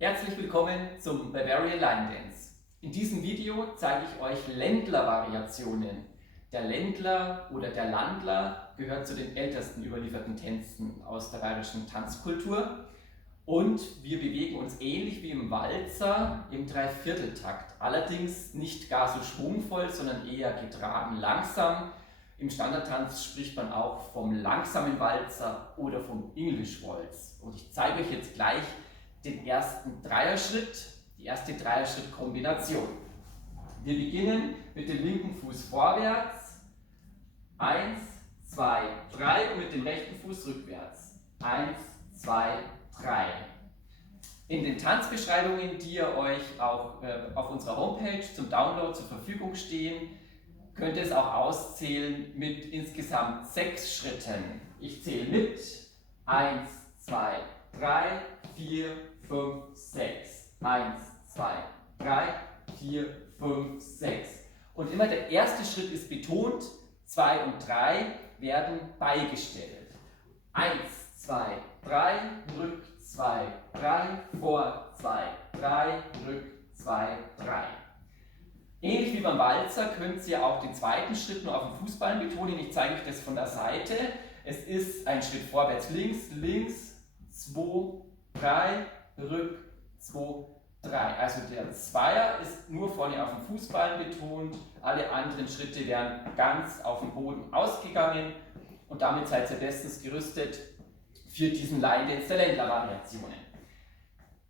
Herzlich willkommen zum Bavarian Line Dance. In diesem Video zeige ich euch Ländler-Variationen. Der Ländler oder der Landler gehört zu den ältesten überlieferten Tänzen aus der bayerischen Tanzkultur. Und wir bewegen uns ähnlich wie im Walzer im Dreivierteltakt. Allerdings nicht gar so schwungvoll, sondern eher getragen langsam. Im Standardtanz spricht man auch vom langsamen Walzer oder vom English Waltz. Und ich zeige euch jetzt gleich den ersten Dreierschritt, die erste Dreierschritt-Kombination. Wir beginnen mit dem linken Fuß vorwärts. 1, 2, 3 und mit dem rechten Fuß rückwärts. 1, 2, 3. In den Tanzbeschreibungen, die ihr euch auch auf unserer Homepage zum Download zur Verfügung stehen, könnt ihr es auch auszählen mit insgesamt 6 Schritten. Ich zähle mit. 1, 2, 3, 4, 5, 6. 1, 2, 3, 4, 5, 6. Und immer der erste Schritt ist betont, 2 und 3 werden beigestellt. 1, 2, 3, rück, 2, 3, vor, 2, 3, rück, 2, 3. Ähnlich wie beim Walzer könnt ihr auch den zweiten Schritt nur auf dem Fußballen betonen. Ich zeige euch das von der Seite. Es ist ein Schritt vorwärts, links, links, 2, 3, rück, 2, 3. Also der Zweier ist nur vorne auf dem Fußballen betont. Alle anderen Schritte werden ganz auf dem Boden ausgegangen. Und damit seid ihr bestens gerüstet für diesen Line Dance der Ländler-Variationen.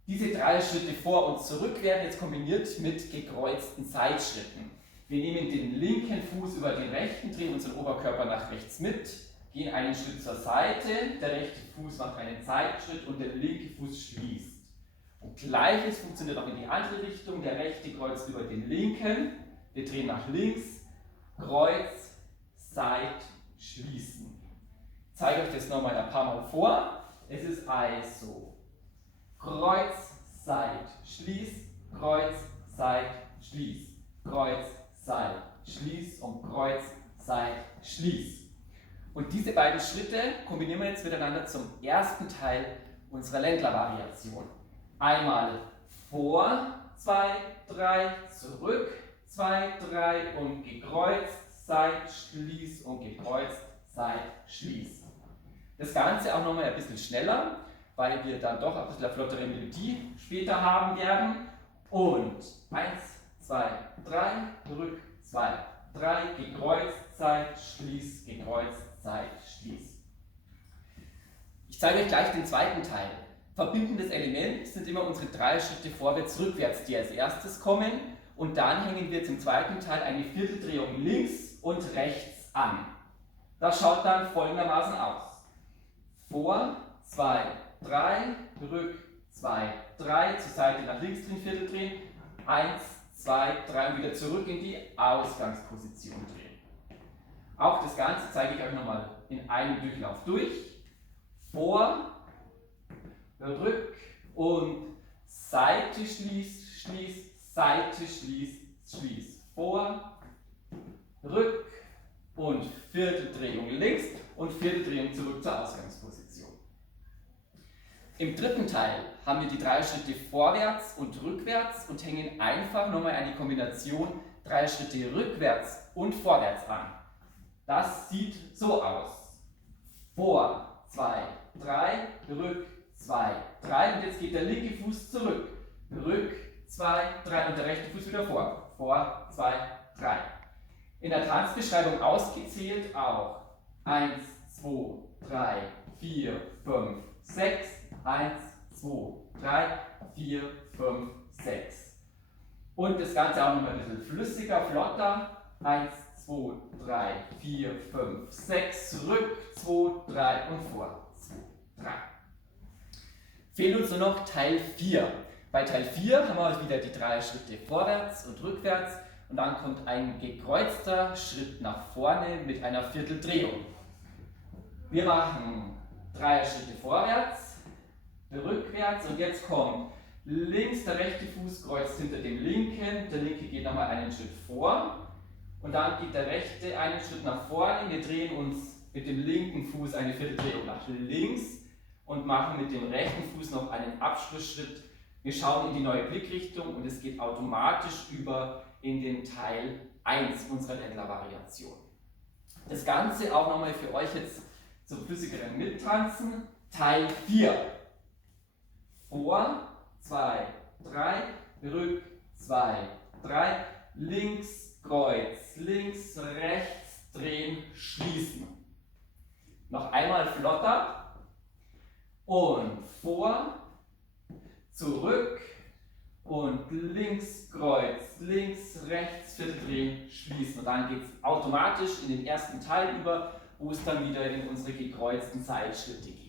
Diese 3 Schritte vor und zurück werden jetzt kombiniert mit gekreuzten Seitschritten. Wir nehmen den linken Fuß über den rechten, drehen unseren Oberkörper nach rechts mit, gehen einen Schritt zur Seite, der rechte Fuß macht einen Seitschritt und der linke Fuß schließt. Und Gleiches funktioniert auch in die andere Richtung, der rechte kreuzt über den linken, wir drehen nach links, Kreuz, Seit, Schließen. Ich zeige euch das nochmal ein paar Mal vor. Es ist also Kreuz, Seit, Schließ, Kreuz, Seit, Schließ, Kreuz, Seit, Schließ und Kreuz, Seit, Schließ. Und diese beiden Schritte kombinieren wir jetzt miteinander zum ersten Teil unserer Ländler-Variation. Einmal vor, 2, 3, zurück, 2, 3 und gekreuzt, Seit, Schließ und gekreuzt, Seit, Schließ. Das Ganze auch nochmal ein bisschen schneller, weil wir dann doch ein bisschen eine flottere Melodie später haben werden. Und 1, 2, 3, rück, 2, 3, gekreuzt, Seit, Schließ, gekreuzt, Seit, Schließ. Ich zeige euch gleich den zweiten Teil. Verbindendes Element sind immer unsere 3 Schritte vorwärts, rückwärts, die als erstes kommen. Und dann hängen wir zum zweiten Teil eine Vierteldrehung links und rechts an. Das schaut dann folgendermaßen aus. Vor, 2, 3, rück, 2, 3, zur Seite nach links drehen, Viertel drehen, 1, 2, 3 und wieder zurück in die Ausgangsposition drehen. Auch das Ganze zeige ich euch nochmal in einem Durchlauf durch. Vor, rück und Seite schließ, schließ, Seite schließ, schließ. Vor, rück und Vierteldrehung links und Vierteldrehung zurück zur Ausgangsposition. Im dritten Teil haben wir die 3 Schritte vorwärts und rückwärts und hängen einfach nochmal eine Kombination 3 Schritte rückwärts und vorwärts an. Das sieht so aus. Vor, 2, 3, rück, 2, 3 und jetzt geht der linke Fuß zurück. Rück, 2, 3 und der rechte Fuß wieder vor. Vor, 2, 3. In der Tanzbeschreibung ausgezählt auch 1, 2, 3, 4, 5, 6, 1, 2, 3, 4, 5, 6. Und das Ganze auch nochmal ein bisschen flüssiger, flotter. 1, 2, 3, 4, 5, 6, zurück, 2, 3 und vor. 2, 3. Fehlt uns nur noch Teil 4. Bei Teil 4 haben wir wieder die 3 Schritte vorwärts und rückwärts und dann kommt ein gekreuzter Schritt nach vorne mit einer Vierteldrehung. Wir machen 3 Schritte vorwärts, rückwärts und jetzt kommt links der rechte Fuß kreuzt hinter dem linken, der linke geht nochmal einen Schritt vor und dann geht der rechte einen Schritt nach vorne. Wir drehen uns mit dem linken Fuß eine Vierteldrehung nach links und machen mit dem rechten Fuß noch einen Abschlussschritt Wir schauen in die neue Blickrichtung und es geht automatisch über in den Teil 1 unserer Ländlervariation. Das Ganze auch nochmal für euch jetzt zum flüssigeren Mittanzen. Teil 4. Vor, 2, 3, rück, 2, 3, links, Kreuz, links, rechts, drehen, schließen. Noch einmal flotter und vor, zurück und links, Kreuz, links, rechts, Vierteldrehen, schließen. Und dann geht es automatisch in den ersten Teil über, wo es dann wieder in unsere gekreuzten Seitschritte geht.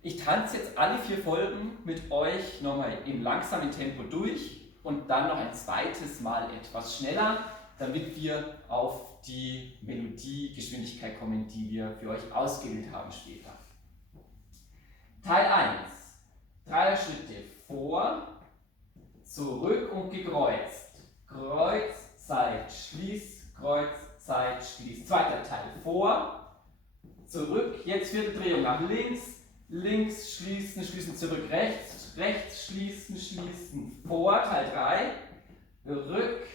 Ich tanze jetzt alle 4 Folgen mit euch nochmal im langsamen Tempo durch und dann noch ein zweites Mal etwas schneller, damit wir auf die Melodiegeschwindigkeit kommen, die wir für euch ausgewählt haben später. Teil 1. 3 Schritte vor, zurück und gekreuzt. Kreuz, Zeit, Schließ, Kreuz, Zeit, Schließ. Zweiter Teil. Vor, zurück, jetzt 4. Drehung nach links, links, schließen, schließen, zurück, rechts, rechts, schließen, schließen, vor, Teil 3, rück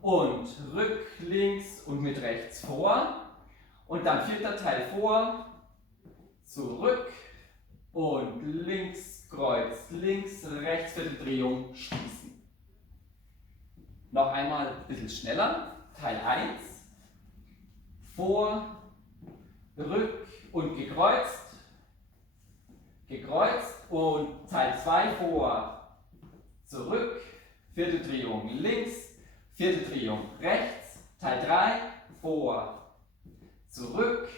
und rück, links und mit rechts vor. Und dann 4. Teil vor, zurück und links, Kreuz, links, rechts, 4. Drehung, schließen. Noch einmal ein bisschen schneller. Teil 1, vor, rück und gekreuzt. Gekreuzt und Teil 2 vor, zurück, 4. Drehung links, 4. Drehung rechts, Teil 3 vor, zurück,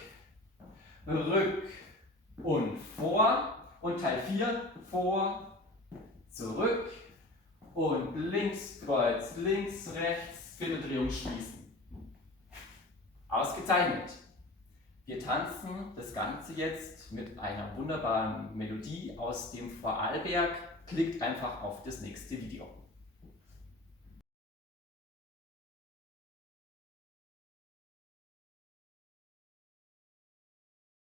rück und vor und Teil 4 vor, zurück und links, Kreuz, links, rechts, 4. Drehung schließen. Ausgezeichnet! Wir tanzen das Ganze jetzt mit einer wunderbaren Melodie aus dem Vorarlberg. Klickt einfach auf das nächste Video.